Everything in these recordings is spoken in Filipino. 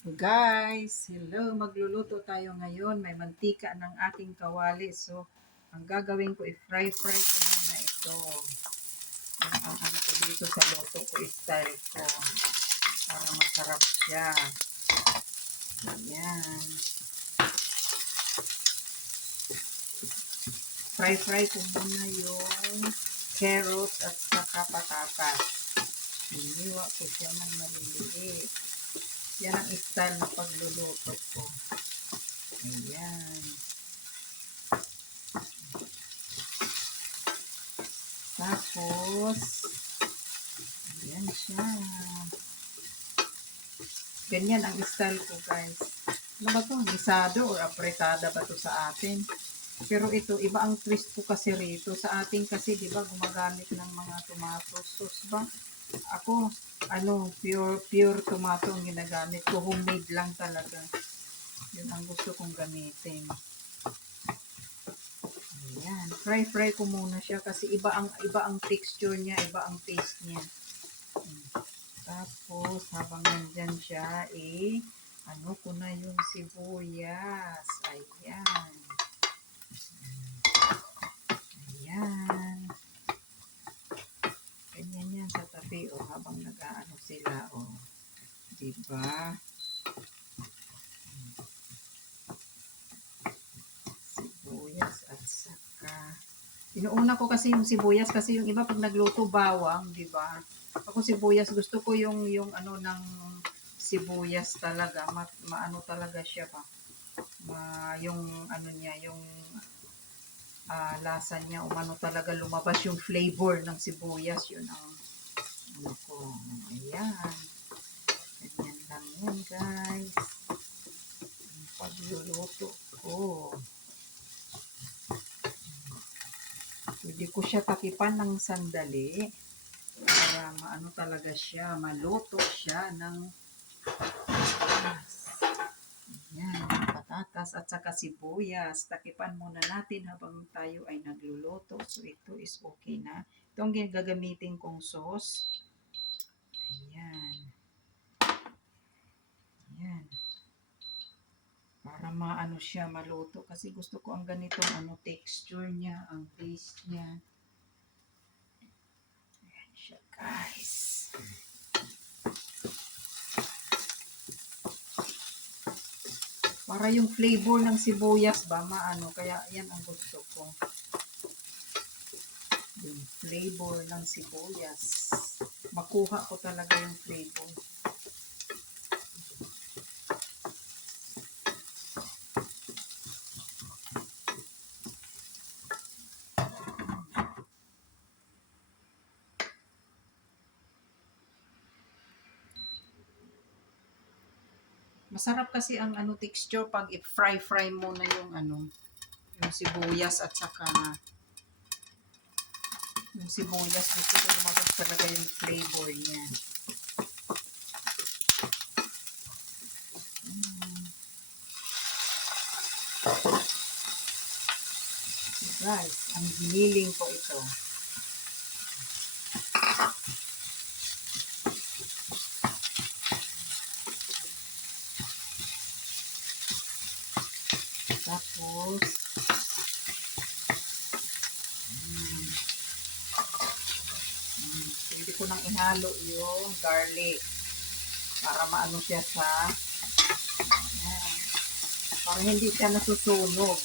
Guys, hello! Magluluto tayo ngayon. May mantika ng aking kawali. So, ang gagawin ko, i-fry ko muna ito. Yung ang ano ko dito sa luto ko, style ko. Para masarap siya. Ayan. Fry ko muna yung carrot at saka patatas. Iniwa ko siya ng maliliit. Yan ang style na pagluluto ko. Ayan. Tapos, ayan siya. Ganyan ang style ko, guys. Ano ba to? Gisado or apretada ba to sa atin? Pero ito, iba ang twist ko kasi rito. Sa atin kasi, di ba, gumagamit ng mga tomato sauce ba? Ako, pure tomato ang ginagamit ko. Homemade lang talaga. Yun ang gusto kong gamitin. Ayan. Fry ko muna siya kasi iba ang texture niya, iba ang taste niya. Tapos, habang nandyan siya, ano ko na yung sibuyas. Ayan. Ayan. Ganyan yan sa tabi, habang nag-aano sila, Diba? Sibuyas at saka inuuna ko kasi yung sibuyas kasi yung iba pag nagluto bawang, di ba? Ako sibuyas gusto ko yung ano ng sibuyas talaga, maano talaga siya pa. Yung ano niya, yung lasa niya, umano talaga lumabas yung flavor ng sibuyas, yun ang ano ko. Ayan. Ganyan lang yan, guys. Ang pagluluto ko. Pwede ko siya takipan ng sandali para maano talaga siya, maluto siya ng yan, patatas at saka sibuyas. Takipan muna natin habang tayo ay nagluluto. So, ito is okay na. Ito ang gagamitin kong sauce. Ayan. Ayan. Para maano siya, maluto. Kasi gusto ko ang ganitong texture niya, ang taste niya. Ayan siya, guys. Para yung flavor ng sibuyas ba, maano. Kaya yan ang gusto ko. Yung flavor ng sibuyas. Makuha ko talaga yung flavor. Masarap kasi ang texture pag i-fry mo na yung yung sibuyas at saka yung sibuyas gusto ko lumabas talaga yung flavor niya. So guys, ang giniling ko ito. Tapos pwede ko nang ihalo yung garlic para maano siya sa para hindi siya nasusunog.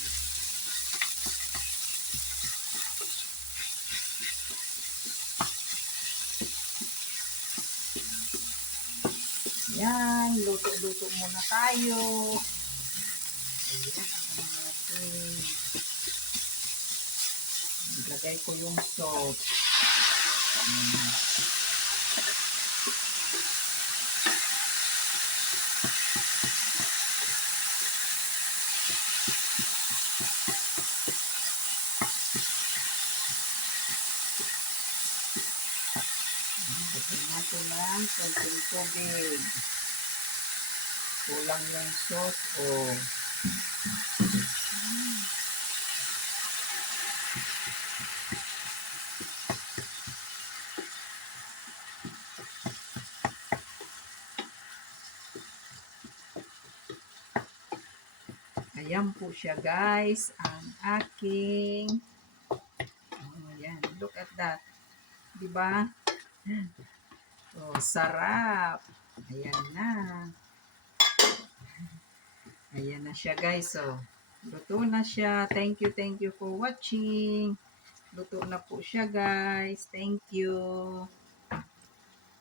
Yan, luto-luto muna tayo. Ayan, ang natin. Ilagay ko yung salt. Lagyan natin ng konting tubig. Kulang yung sauce, Ayan po siya guys, ang aking, ayan, look at that. Diba? Oh, sarap. Ayan na. Ayan na siya guys. So, luto na siya. Thank you for watching. Luto na po siya guys. Thank you.